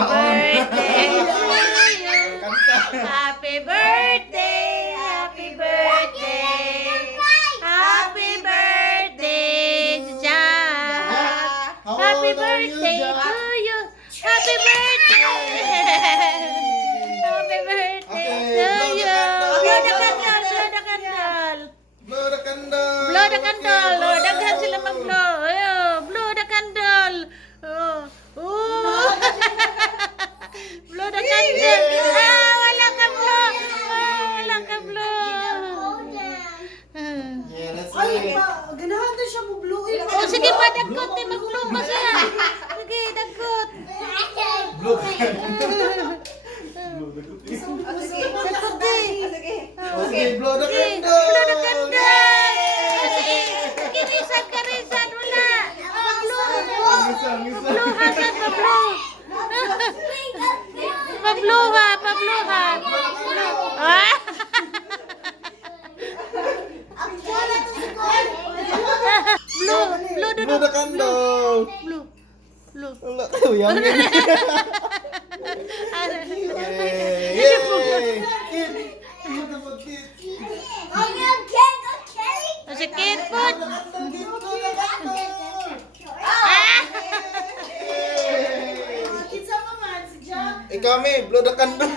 birthday to you. Kanta. Happy birthday, happy birthday. Happy birthday, Jack. How Happy old are you, birthday Jack? to you. Happy birthday. Happy birthday Okay, to blow the you. candle. Blow the candle, blow the candle. Blow the candle. Blow the candle. Okay, Oh, daghan sila mag-blow. Ayun, blow the candle. Oh. Oh. Blow the candle. Ah, wala ka blow. Ah, wala ka blow. Yeah, let's Ay, see. ganahan na siya mo bluin. Oh, sige pa, dagkot. Mag-blow pa siya. Sige, dagkot. Blow. Dagkot eh. Okay, blow the Sige, candle. blow the candle. Oh, sige, sige, risan ka, risan. Wala. Mag-blow. Ngisa, ngisa. Pablo, hasan, Pablo. Pablo ha, Pablo ha. Ah! Blue, blue, Blow the candle. blue, blue. Wala tayo yan. Yay! Yay! Kid! Beautiful kid! Si Kid Food. Blow the candle! Ah! Kinsa pa man si Jack. Ikaw, May, blow the candle.